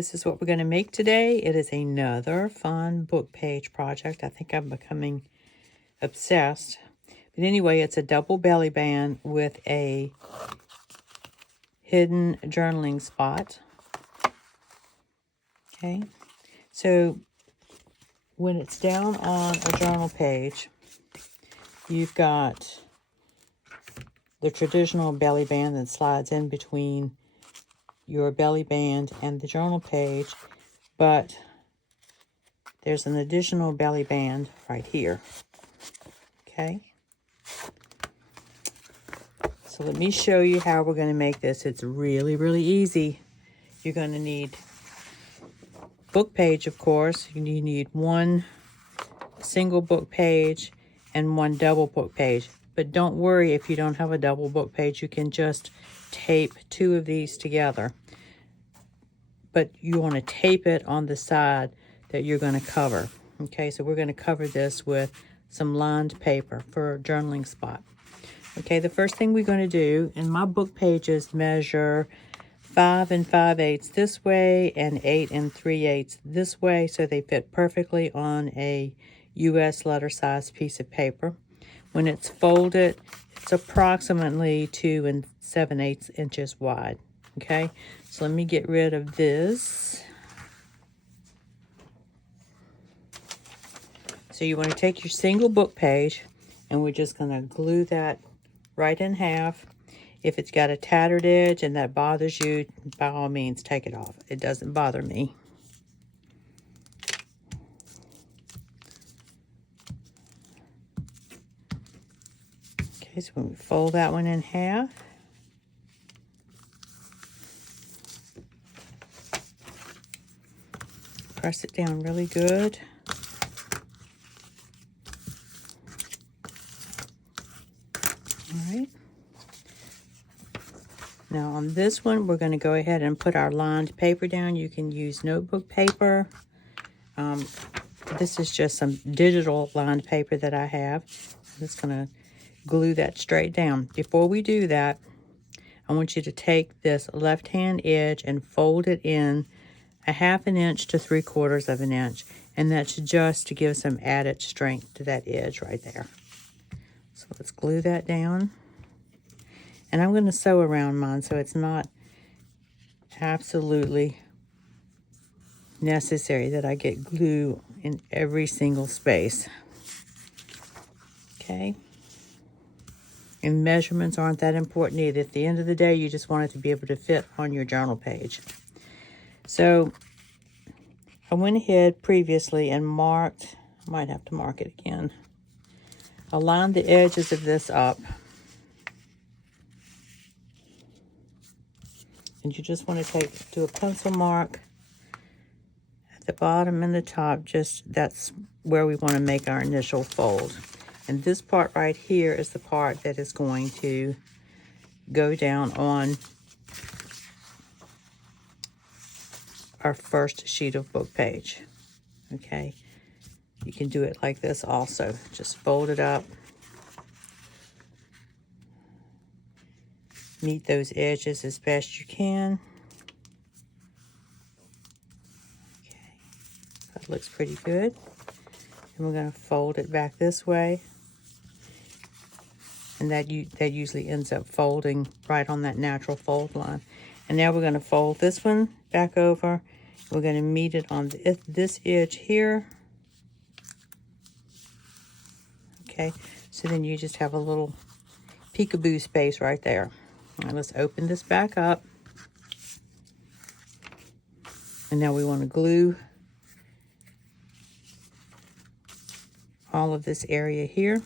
this is what we're going to make today. It is another fun book page project. I think I'm becoming obsessed. But anyway, it's a double belly band with a hidden journaling spot. Okay, so when it's down on a journal page, you've got the traditional belly band that slides in between your belly band and the journal page, but there's an additional belly band right here. Okay, so let me show you how we're going to make this. It's really, really easy. You're going to need book page, of course. You need one single book page and one double book page. But don't worry if you don't have a double book page. You can just tape two of these together. But you want to tape it on the side that you're going to cover. Okay, so we're going to cover this with some lined paper for a journaling spot. Okay, the first thing we're going to do, and my book pages measure 5 5/8 this way and 8 3/8 this way, so they fit perfectly on a U.S. letter size piece of paper. When it's folded, it's approximately 2 7/8 inches wide. Okay, so let me get rid of this. So you want to take your single book page, and we're just going to glue that right in half. If it's got a tattered edge and that bothers you, by all means, take it off. It doesn't bother me. Okay, so when we fold that one in half, press it down really good. All right. Now on this one, we're going to go ahead and put our lined paper down. You can use notebook paper. This is just some digital lined paper that I have. I'm just going to glue that straight down. Before we do that, I want you to take this left-hand edge and fold it in 1/2 inch to 3/4 of an inch. And that's just to give some added strength to that edge right there. So let's glue that down. And I'm going to sew around mine so it's not absolutely necessary that I get glue in every single space. Okay. And measurements aren't that important either. At the end of the day, you just want it to be able to fit on your journal page. So I went ahead previously and marked, I might have to mark it again. I lined the edges of this up. And you just want to do a pencil mark at the bottom and the top. Just that's where we want to make our initial fold. And this part right here is the part that is going to go down on our first sheet of book page. Okay, you can do it like this also. Just fold it up. Meet those edges as best you can. Okay, that looks pretty good. And we're going to fold it back this way. And that usually ends up folding right on that natural fold line. And now we're going to fold this one back over. We're going to meet it on this edge here. Okay, so then you just have a little peekaboo space right there. All right, let's open this back up. And now we want to glue all of this area here.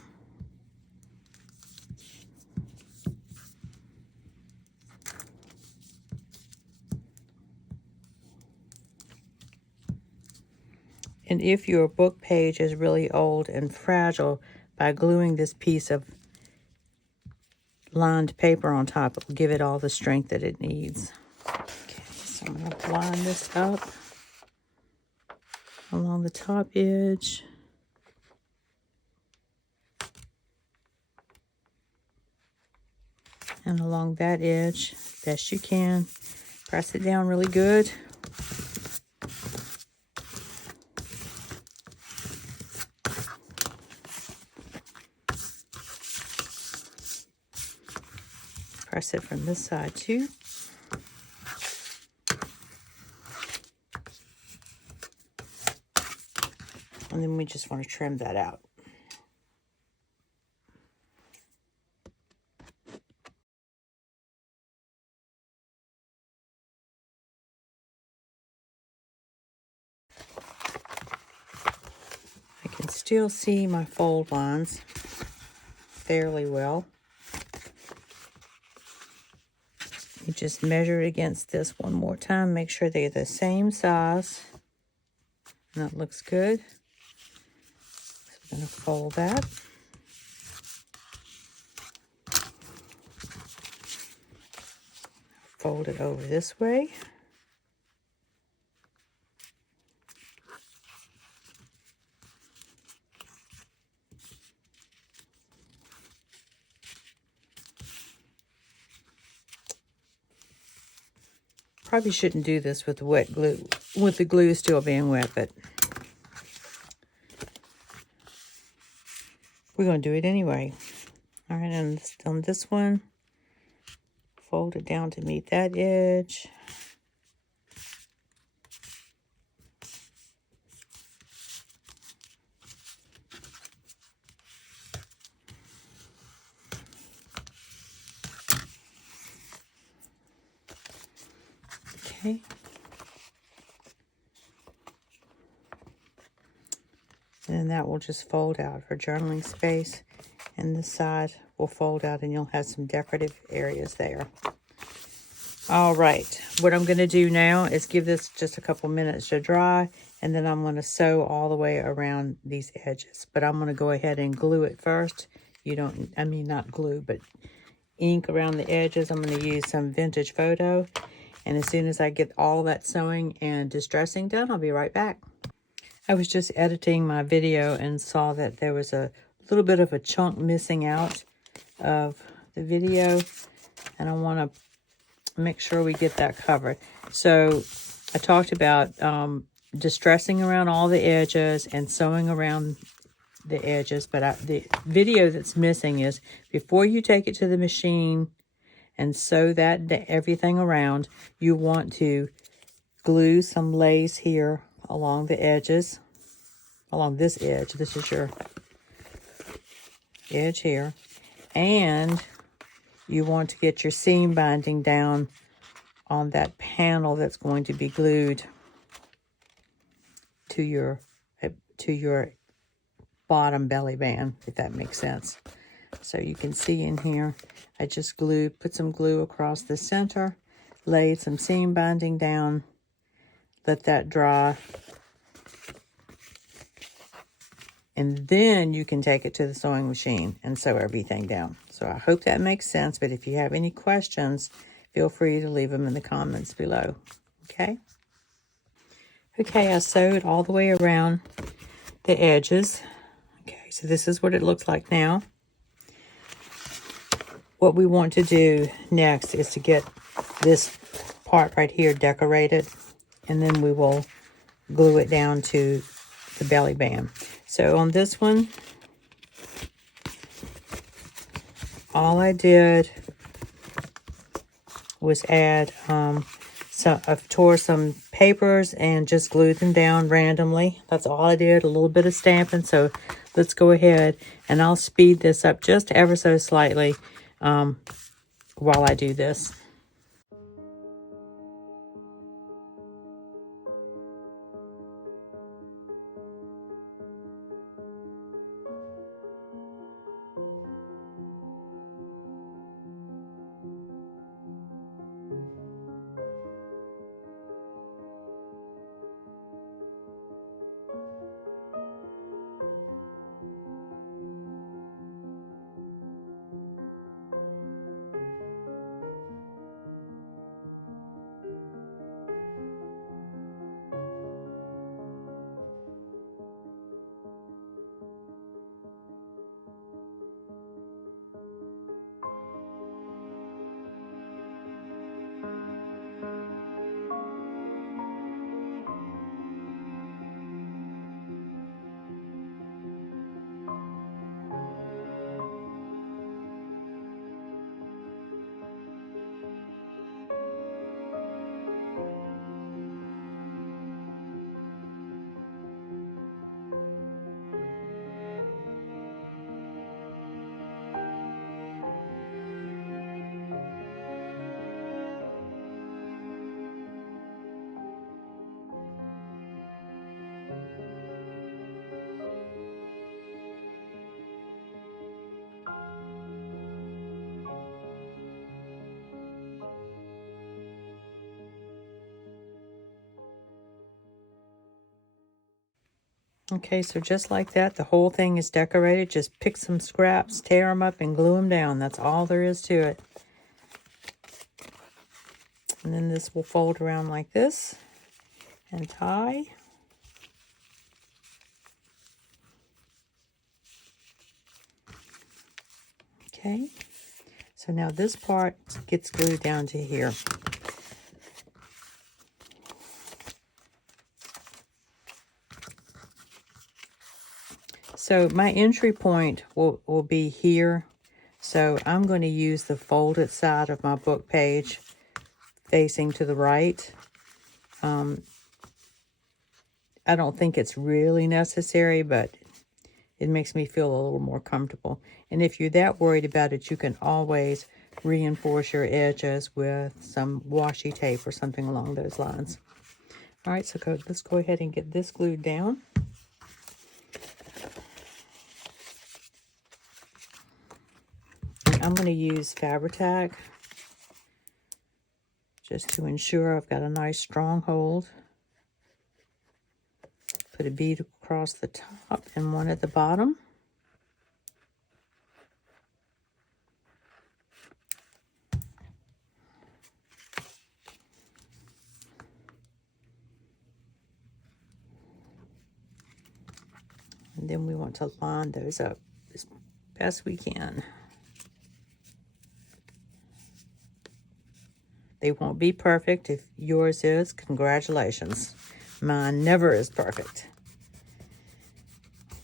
And if your book page is really old and fragile, by gluing this piece of lined paper on top, it will give it all the strength that it needs. Okay, so I'm going to line this up along the top edge. And along that edge, best you can. Press it down really good. press it from this side too. And then we just want to trim that out. I can still see my fold lines fairly well. You just measure it against this one more time. Make sure they're the same size. And that looks good. So we're going to fold that. Fold it over this way. Probably shouldn't do this with the wet glue, with the glue still being wet, but we're going to do it anyway. All right, and on this one, fold it down to meet that edge. Okay. And then that will just fold out for journaling space. And this side will fold out and you'll have some decorative areas there. All right, what I'm going to do now is give this just a couple minutes to dry, and then I'm going to sew all the way around these edges. But I'm going to go ahead and glue it first. Not glue, but ink around the edges. I'm going to use some vintage photo. And as soon as I get all that sewing and distressing done, I'll be right back. I was just editing my video and saw that there was a little bit of a chunk missing out of the video. And I want to make sure we get that covered. So I talked about distressing around all the edges and sewing around the edges. But the video that's missing is before you take it to the machine and sew everything around, you want to glue some lace here along the edges, along this edge. This is your edge here. And you want to get your seam binding down on that panel that's going to be glued to your bottom belly band, if that makes sense. So you can see in here, I just put some glue across the center, laid some seam binding down, let that dry, and then you can take it to the sewing machine and sew everything down. So I hope that makes sense, but if you have any questions, feel free to leave them in the comments below, okay? Okay, I sewed all the way around the edges. Okay, so this is what it looks like now. What we want to do next is to get this part right here decorated, and then we will glue it down to the belly band. So on this one, all I did was add I tore some papers and just glued them down randomly. That's all I did, a little bit of stamping. So let's go ahead and I'll speed this up just ever so slightly while I do this. Okay, so just like that, the whole thing is decorated. Just pick some scraps, tear them up, and glue them down. That's all there is to it. And then this will fold around like this and tie. Okay, so now this part gets glued down to here. So my entry point will be here. So I'm going to use the folded side of my book page facing to the right. I don't think it's really necessary, but it makes me feel a little more comfortable. And if you're that worried about it, you can always reinforce your edges with some washi tape or something along those lines. All right, so let's go ahead and get this glued down. I'm going to use Fabri-Tac just to ensure I've got a nice strong hold. Put a bead across the top and one at the bottom. And then we want to line those up as best we can. They won't be perfect. If yours is, congratulations. Mine never is perfect.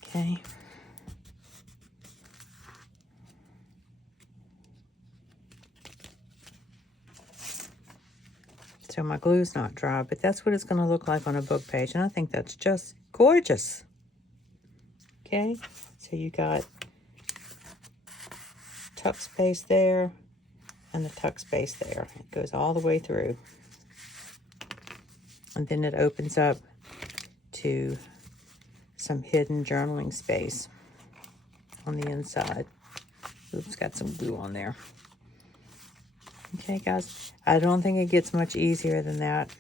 Okay. So my glue's not dry, but that's what it's going to look like on a book page. And I think that's just gorgeous. Okay. So you got tuck space there and the tuck space there. It goes all the way through. And then it opens up to some hidden journaling space on the inside. Oops, got some glue on there. Okay, guys, I don't think it gets much easier than that.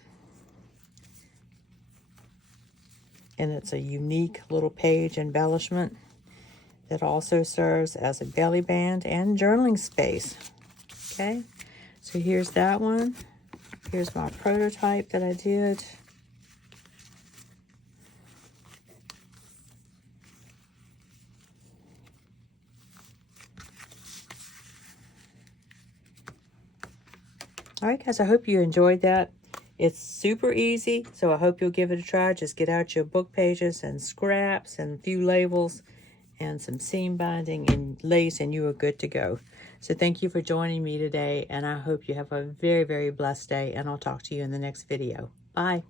And it's a unique little page embellishment that also serves as a belly band and journaling space. Okay, so here's that one. Here's my prototype that I did. All right, guys, I hope you enjoyed that. It's super easy, so I hope you'll give it a try. Just get out your book pages and scraps and a few labels and some seam binding and lace, and you are good to go. So thank you for joining me today, and I hope you have a very, very blessed day, and I'll talk to you in the next video. Bye.